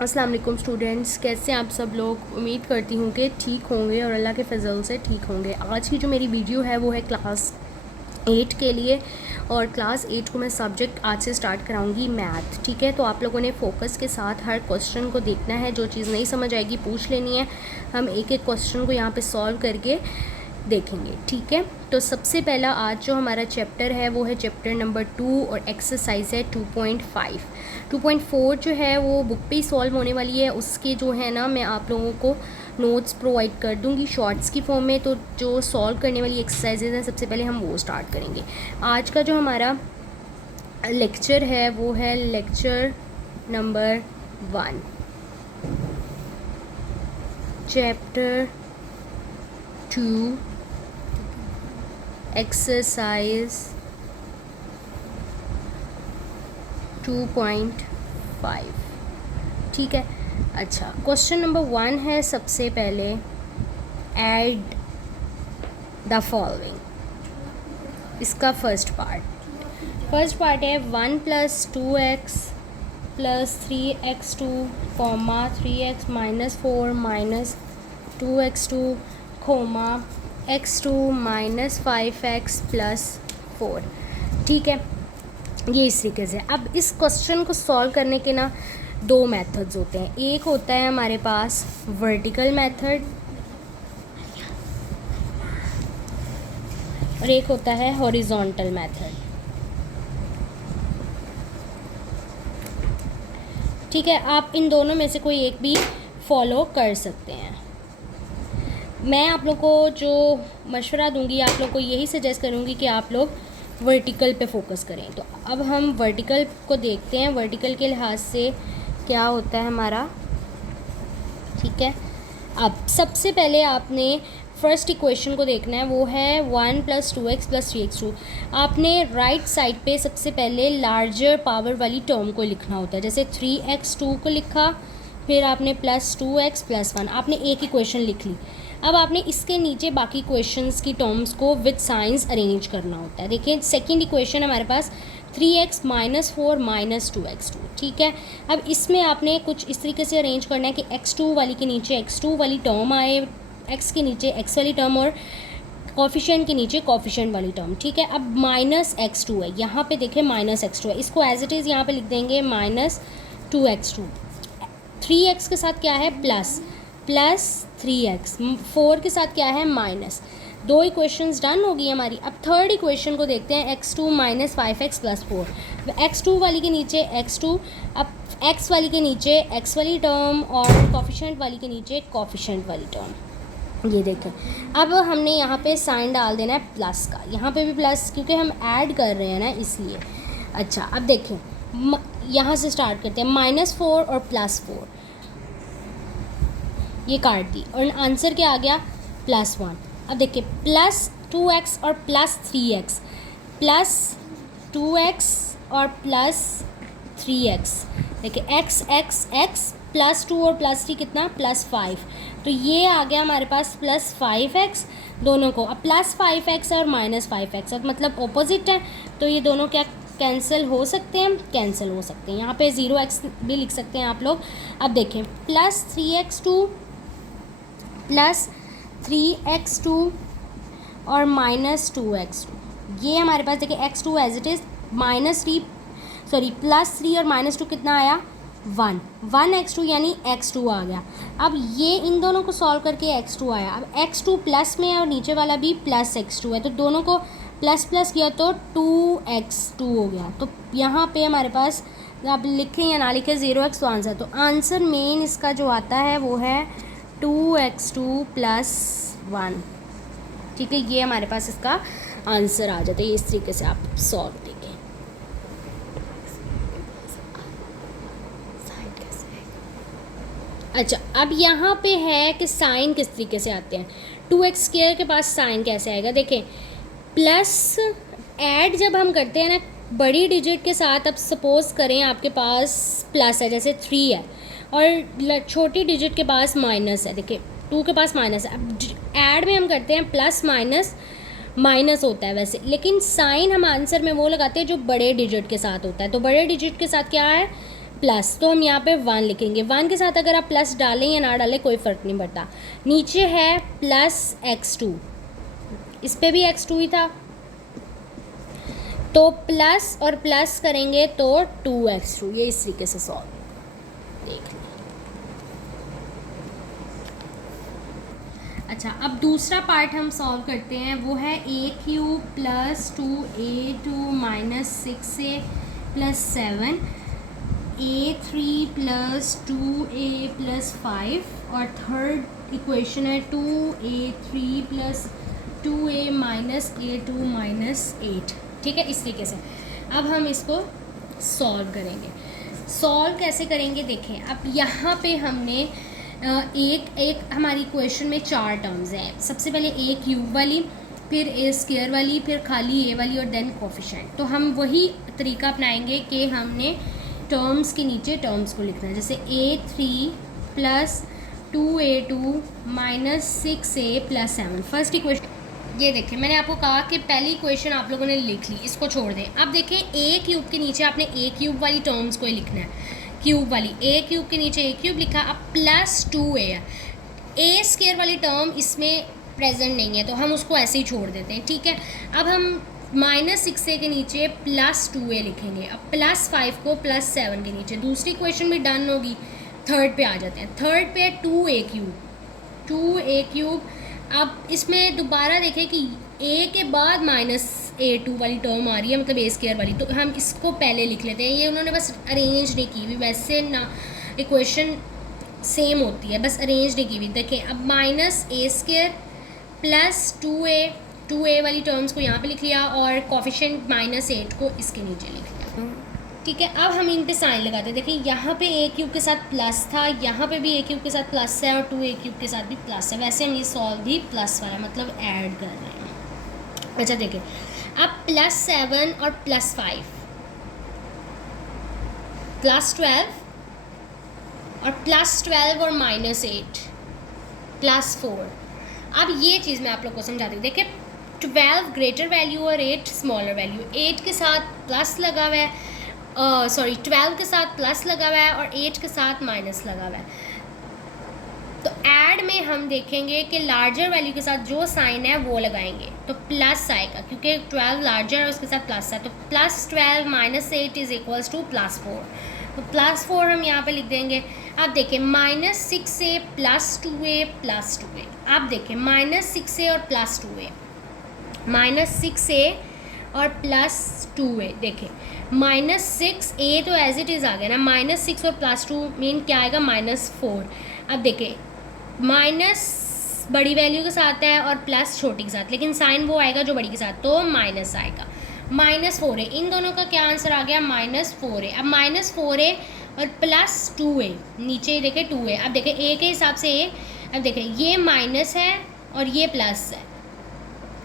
अस्सलाम वालेकुम स्टूडेंट्स, कैसे हैं आप सब लोग। उम्मीद करती हूँ कि ठीक होंगे और अल्लाह के फजल से ठीक होंगे। आज की जो मेरी वीडियो है वो है क्लास 8 के लिए, और क्लास 8 को मैं सब्जेक्ट आज से स्टार्ट कराऊंगी मैथ। ठीक है, तो आप लोगों ने फोकस के साथ हर क्वेश्चन को देखना है। जो चीज़ नहीं समझ आएगी पूछ लेनी है। हम एक एक क्वेश्चन को यहाँ पे सॉल्व करके देखेंगे। ठीक है, तो सबसे पहला आज जो हमारा चैप्टर है वो है चैप्टर नंबर 2 और एक्सरसाइज है 2.5। 2.4 जो है वो बुक पे ही सॉल्व होने वाली है। उसके जो है ना, मैं आप लोगों को नोट्स प्रोवाइड कर दूंगी शॉर्ट्स की फॉर्म में। तो जो सॉल्व करने वाली एक्सरसाइजेज हैं सबसे पहले हम वो स्टार्ट करेंगे। आज का जो हमारा लेक्चर है वो है लेक्चर नंबर 1, चैप्टर 2, एक्सरसाइज 2.5। ठीक है, अच्छा क्वेश्चन नंबर 1 है सबसे पहले, ऐड द फॉलोइंग। इसका फर्स्ट पार्ट है 1 + 2x + 3x2, 3x - 4 - 2x2, x2 - 5x + 4। ठीक है, ये इस तरीके से। अब इस क्वेश्चन को सॉल्व करने के ना दो मेथड्स होते हैं। एक होता है हमारे पास वर्टिकल मेथड और एक होता है हॉरिजॉन्टल मेथड। ठीक है, आप इन दोनों में से कोई एक भी फॉलो कर सकते हैं। मैं आप लोग को जो मशवरा दूंगी, आप लोग को यही सजेस्ट करूंगी कि आप लोग वर्टिकल पे फोकस करें। तो अब हम वर्टिकल को देखते हैं, वर्टिकल के लिहाज से क्या होता है हमारा। ठीक है, अब सबसे पहले आपने फर्स्ट इक्वेशन को देखना है, वो है 1 + 2x + 3x2। आपने राइट साइड पे सबसे पहले लार्जर पावर वाली टर्म को लिखना होता है। जैसे 3x2 को लिखा, फिर आपने +2x + 1, आपने एक इक्वेशन लिख ली। अब आपने इसके नीचे बाकी क्वेश्चंस की टर्म्स को विद साइंस अरेंज करना होता है। देखिए सेकंड इक्वेशन हमारे पास 3x - 4 - 2x2। ठीक है, अब इसमें आपने कुछ इस तरीके से अरेंज करना है कि x2 वाली के नीचे x2 वाली टर्म आए, x के नीचे x वाली टर्म और कॉफिशिएंट के नीचे कॉफिशिएंट वाली टर्म। ठीक है, अब -x2 है, यहाँ पे देखें -x2 है, इसको एज इट इज़ यहाँ पे लिख देंगे -2x2। 3x के साथ क्या है प्लस 3x, 4 के साथ क्या है माइनस। दो इक्वेशंस डन हो गई हमारी। अब थर्ड इक्वेशन को देखते हैं, x2 - 5x + 4। x2 वाली के नीचे x2, अब x वाली के नीचे x वाली टर्म और कॉफिशिएंट वाली के नीचे कॉफिशिएंट वाली टर्म। ये देखें, अब हमने यहाँ पे साइन डाल देना है प्लस का, यहाँ पे भी प्लस क्योंकि हम ऐड कर रहे हैं ना इसलिए। अच्छा, अब देखें यहाँ से स्टार्ट करते हैं, -4 और +4 ये काट दी और आंसर क्या आ गया +1। अब देखिए +2x और +3x, +2x और +3x। देखिए x +2 और +3 कितना +5, तो ये आ गया हमारे पास +5x दोनों को। अब +5x और -5x अब मतलब ऑपोजिट है, तो ये दोनों क्या कैंसिल हो सकते हैं, कैंसिल हो सकते हैं। यहाँ पे 0x भी लिख सकते हैं आप लोग। अब देखें +3x2 +3x2 और -2x2, ये हमारे पास देखिए x2 एज इट इज़ +3 और -2 कितना आया 1x2 यानी x2 आ गया। अब ये इन दोनों को सॉल्व करके x2 आया। अब x2 प्लस में है और नीचे वाला भी +x2 है, तो दोनों को प्लस किया तो 2x2 हो गया। तो यहाँ पे हमारे पास आप लिखें या ना लिखें 0x तो आंसर मेन इसका जो आता है वो है 2x2 + 1। ठीक है, ये हमारे पास इसका आंसर आ जाता है। इस तरीके से आप सॉल्व देंगे। अच्छा, अब यहाँ पे है कि साइन किस तरीके से आते हैं। 2x² के पास साइन कैसे आएगा, देखें प्लस ऐड जब हम करते हैं ना बड़ी डिजिट के साथ, अब सपोज करें आपके पास प्लस है जैसे 3 है और छोटी डिजिट के पास माइनस है, देखिए 2 के पास माइनस है। अब ऐड में हम करते हैं प्लस माइनस होता है वैसे, लेकिन साइन हम आंसर में वो लगाते हैं जो बड़े डिजिट के साथ होता है। तो बड़े डिजिट के साथ क्या है प्लस, तो हम यहाँ पे 1 लिखेंगे। 1 के साथ अगर आप प्लस डालें या ना डालें कोई फ़र्क नहीं पड़ता। नीचे है प्लस x2, इस पे भी x2 ही था, तो प्लस और प्लस करेंगे तो 2x2। ये इस तरीके से सॉल्व देख लें। अच्छा, अब दूसरा पार्ट हम सॉल्व करते हैं, वो है a³ plus 2a2 minus 6a plus 7, a3 plus 2a plus 5, और थर्ड इक्वेशन है 2a3 plus 2a minus a2 minus 8। ठीक है, इस तरीके से अब हम इसको सॉल्व करेंगे। सॉल्व कैसे करेंगे देखें। अब यहाँ पे हमने एक हमारी इक्वेशन में 4 टर्म्स हैं। सबसे पहले a³ वाली, फिर a² वाली, फिर खाली a वाली, और देन कोफिशिएंट। तो हम वही तरीका अपनाएंगे कि हमने टर्म्स के नीचे टर्म्स को लिखना है। जैसे a3 plus 2a2 minus 6a plus 7। First equation ये देखें, मैंने आपको कहा कि पहली इक्वेशन आप लोगों ने लिख ली, इसको छोड़ दें। अब देखें a³ के नीचे आपने a³ वाली टर्म्स को ही लिखना है, क्यूब वाली a³ के नीचे a³ लिखा। अब प्लस 2a है, a² वाली टर्म इसमें प्रेजेंट नहीं है तो हम उसको ऐसे ही छोड़ देते हैं। ठीक है, अब हम माइनस 6a के नीचे प्लस 2a लिखेंगे। अब प्लस 5 को प्लस 7 के नीचे, दूसरी इक्वेशन भी डन होगी। थर्ड पे आ जाते हैं। थर्ड पे 2a³। अब इसमें दोबारा देखें कि a के बाद माइनस a2 वाली टर्म आ रही है, मतलब a² वाली, तो हम इसको पहले लिख लेते हैं। ये उन्होंने बस अरेंज नहीं की हुई, वैसे ना इक्वेशन सेम होती है, बस अरेंज नहीं की हुई। देखें, अब माइनस a² प्लस 2a वाली टर्म्स को यहाँ पे लिख लिया, और कोफिशिएंट माइनस 8 को इसके नीचे लिख लिया। ठीक है, अब हम इन पे साइन लगाते हैं। देखिए यहाँ पे a³ के साथ प्लस था, यहाँ पे भी a³ के साथ प्लस है, और 2a³ के साथ भी प्लस है। वैसे हम ये सॉल्व भी प्लस वाला मतलब ऐड कर रहे हैं। अच्छा देखिए, अब प्लस 7 और प्लस 5 प्लस 12, और प्लस 12 और माइनस 8 प्लस 4। अब ये चीज़ मैं आप लोग को समझाती हूँ। देखिए 12 ग्रेटर वैल्यू और 8 स्मॉलर वैल्यू। 8 के साथ प्लस लगा हुआ है, 12 के साथ प्लस लगा हुआ है, और 8 के साथ माइनस लगा हुआ है। तो ऐड में हम देखेंगे कि लार्जर वैल्यू के साथ जो साइन है वो लगाएंगे तो प्लस आएगा, क्योंकि 12 लार्जर है उसके साथ प्लस है। तो plus 12 minus 8 is equals two plus 4। तो प्लस 4 हम यहाँ पे लिख देंगे। अब देखें minus 6a plus 2a plus 2a। अब देखें माइनस 6a और प्लस 2a, माइनस 6a और प्लस 2a। देखें माइनस 6a तो एज इट इज़ आ गया ना, माइनस 6 और प्लस 2 मीन क्या आएगा, माइनस 4। अब देखें माइनस बड़ी वैल्यू के साथ है और प्लस छोटी के साथ, लेकिन साइन वो आएगा जो बड़ी के साथ, तो माइनस आएगा। माइनस 4a, इन दोनों का क्या आंसर आ गया, माइनस 4a। अब माइनस 4a और प्लस 2a, नीचे देखें 2a। अब देखें a के हिसाब से a, अब देखें ये माइनस है और ये प्लस है,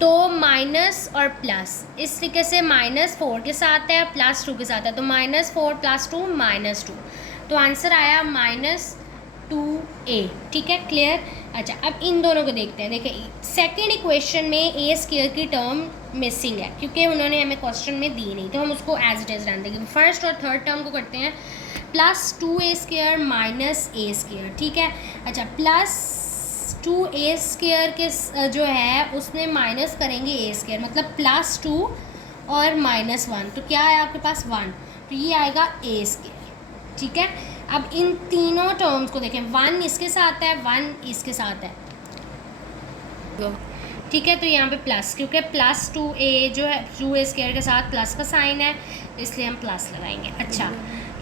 तो माइनस और प्लस इस तरीके से माइनस 4 के साथ है, प्लस 2 के साथ है, तो माइनस 4 प्लस 2 माइनस 2, तो आंसर आया माइनस 2a। ठीक है, क्लियर। अच्छा, अब इन दोनों को देखते हैं। देखिए सेकंड इक्वेशन में a² की टर्म मिसिंग है, क्योंकि उन्होंने हमें क्वेश्चन में दी नहीं, तो हम उसको एज इट इज़ रहने देंगे। फर्स्ट और थर्ड टर्म को करते हैं प्लस 2a² माइनस a²। ठीक है, अच्छा प्लस 2a² के जो है उसमें माइनस करेंगे a², मतलब प्लस 2 और माइनस 1, तो क्या है आपके पास 1, तो ये आएगा a²। ठीक है, अब इन तीनों टर्म्स को देखें, 1 इसके साथ है, 1 इसके साथ है, ठीक है, तो यहाँ पे प्लस, क्योंकि प्लस 2a जो है 2a² के साथ प्लस का साइन है, इसलिए हम प्लस लगाएंगे। अच्छा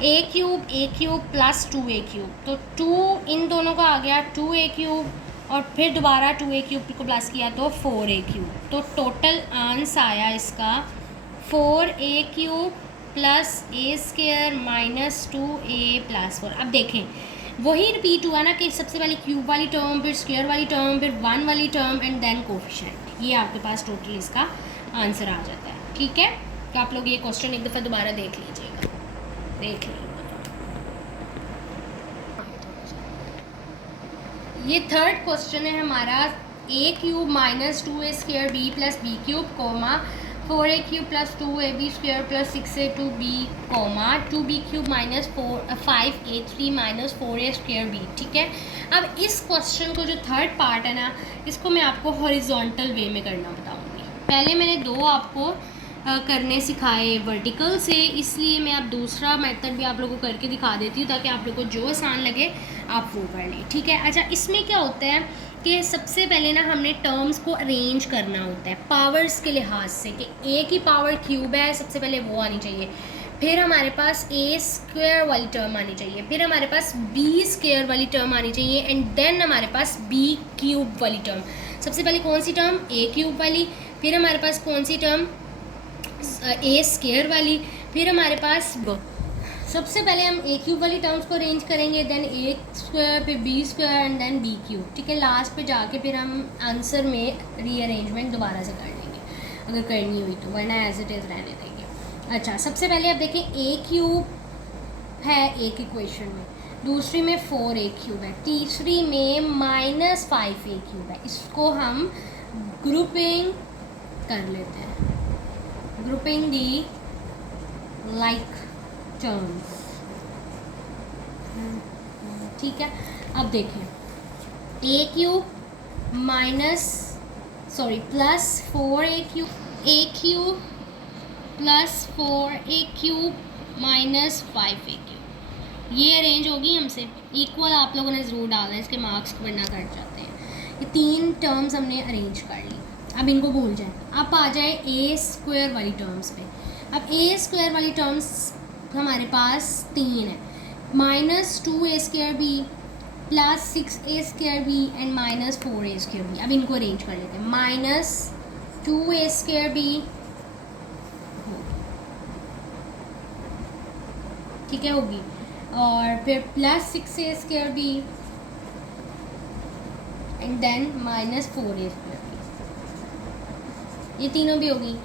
a³ प्लस 2a³, तो 2 इन दोनों का आ गया 2a³ और फिर दोबारा 2a³ को प्लस किया तो 4a³, तो टोटल आंसर आया इसका 4a³ plus a² minus 2a plus 4। अब देखें वही रिपीट हुआ ना कि सबसे पहले क्यूब वाली टर्म, फिर स्क्वायर वाली टर्म, फिर 1 वाली टर्म एंड देन कोफिशिएंट। ये आपके पास टोटल इसका आंसर आ जाता है। ठीक है, तो आप लोग ये क्वेश्चन एक दफ़ा दोबारा देख लीजिएगा, देख लीजिए। ये थर्ड क्वेश्चन है हमारा, a³ minus 2a² b plus b³ comma 4a³ plus 2ab² plus 6a2b comma 2b³ minus 5a3 minus 4a² b। ठीक है, अब इस क्वेश्चन को जो थर्ड पार्ट है ना, इसको मैं आपको हॉरिजॉन्टल वे में करना बताऊंगी। पहले मैंने दो आपको करने सिखाए वर्टिकल से, इसलिए मैं अब दूसरा मेथड भी आप लोगों को करके दिखा देती हूँ ताकि आप लोगों को जो आसान लगे आप वो कर लें। ठीक है, अच्छा इसमें क्या होता है कि सबसे पहले ना हमने टर्म्स को अरेंज करना होता है पावर्स के लिहाज से कि ए की पावर क्यूब है, सबसे पहले वो आनी चाहिए, फिर हमारे पास a² वाली टर्म आनी चाहिए, फिर हमारे पास b² वाली टर्म आनी चाहिए, एंड देन हमारे पास b³ वाली टर्म। सबसे पहले कौन सी टर्म? a³ वाली, फिर हमारे पास कौन सी टर्म? a² वाली, फिर हमारे पास सबसे पहले हम a³ वाली टर्म्स को अरेंज करेंगे, देन a², फिर b² एंड देन b³। ठीक है, लास्ट पे जाके फिर हम आंसर में रीअरेंजमेंट दोबारा से कर लेंगे अगर करनी हुई तो, वरना एज इट इज़ रहने देंगे। अच्छा, सबसे पहले आप देखें a³ है एक इक्वेशन में, दूसरी में 4a³ है, तीसरी में -5a³ है। इसको हम ग्रुपिंग कर लेते हैं, ग्रुपिंग दी लाइक टर्म्स। ठीक है, अब देखें a³ plus 4a³ plus 4a³ minus 5a³, ये अरेंज होगी हमसे इक्वल। आप लोगों ने ज़रूर डालना है, इसके मार्क्स वरना कट जाते हैं। ये तीन टर्म्स हमने अरेंज कर ली, अब इनको भूल जाए। अब आ जाए a² वाली टर्म्स पे। अब a² वाली टर्म्स हमारे पास तीन है, -2a² plus 6a² and -4a²। अब इनको अरेंज कर लेते हैं, -2a², ठीक है होगी, और फिर plus 6a² and then -4a², ये तीनों भी होगी।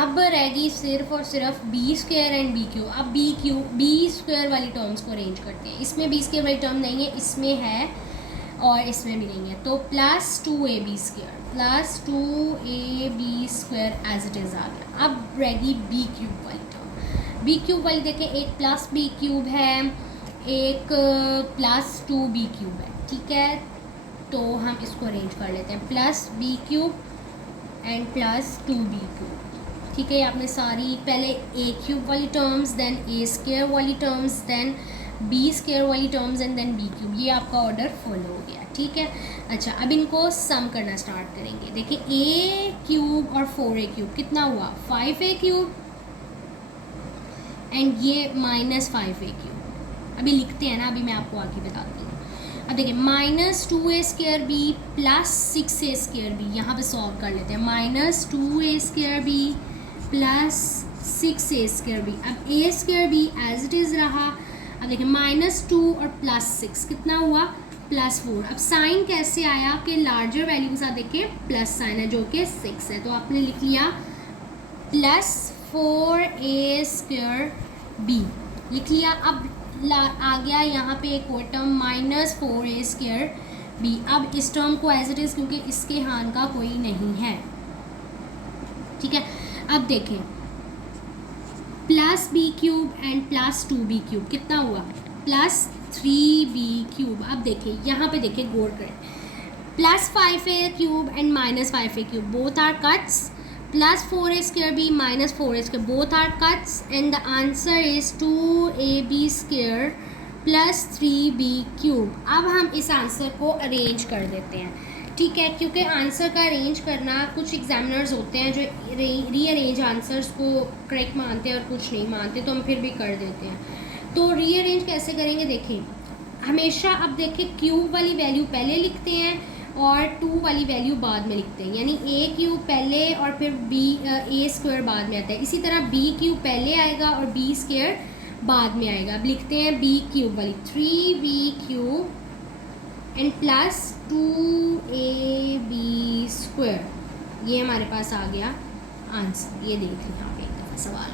अब रहेगी सिर्फ और सिर्फ b² एंड b³। अब b² वाली टर्म्स को अरेंज करते हैं, इसमें b² वाली टर्म नहीं है, इसमें है और इसमें भी नहीं है, तो plus 2ab² as it is आ गया। अब रहेगी b³ वाली टर्म। b³ वाली देखें, एक प्लस b³ है, एक प्लस 2b³ है। ठीक है, तो हम इसको अरेंज कर लेते हैं, plus b³ and plus 2b³। ठीक है, आपने सारी पहले a³ वाली टर्म्स, देन a² वाली टर्म्स, देन b² वाली टर्म्स एंड देन b³, ये आपका ऑर्डर फॉलो हो गया। ठीक है, अच्छा अब इनको सम करना स्टार्ट करेंगे। देखिए a³ और 4a³ कितना हुआ? 5a³ एंड ये -5a³। अभी लिखते हैं ना, अभी मैं आपको आगे बताती हूँ। अब देखिए -2a² प्लस 6a², यहाँ पे सॉल्व कर लेते हैं, -2a² प्लस 6a²। अब a² एज इट इज़ रहा। अब देखिए -2 और प्लस 6 कितना हुआ? +4। अब साइन कैसे आया कि लार्जर वैल्यू के साथ देखिए प्लस साइन है जो कि 6 है, तो आपने लिख लिया प्लस 4a² लिख लिया। अब आ गया यहाँ पे एक और टर्म -4a²। अब इस टर्म को एज इट इज़, क्योंकि इसके हान का कोई नहीं है। ठीक है, अब देखें plus b³ and plus 2b³ कितना हुआ? Plus 3b³। अब देखिए यहाँ पे देखिए गौर करें, plus 5a³ and -5a³ both are cuts, plus 4a² minus 4a² both are cuts, and the answer is 2ab² plus 3b³। अब हम इस आंसर को अरेंज कर देते हैं। ठीक है, क्योंकि आंसर का अरेंज करना, कुछ एग्जामिनर्स होते हैं जो रीअरेंज आंसर्स को करेक्ट मानते हैं और कुछ नहीं मानते, तो हम फिर भी कर देते हैं। तो रीअरेंज कैसे करेंगे? देखिए हमेशा अब देखिए क्यूब वाली वैल्यू पहले लिखते हैं और 2 वाली वैल्यू बाद में लिखते हैं, यानी a³ पहले और फिर a² बाद में आता है। इसी तरह b³ पहले आएगा और b² बाद में आएगा। अब लिखते हैं b³ वाली 3b³ एंड प्लस 2ab²। ये हमारे पास आ गया आंसर। ये देख लें यहाँ पे एक दफ़ा सवाल।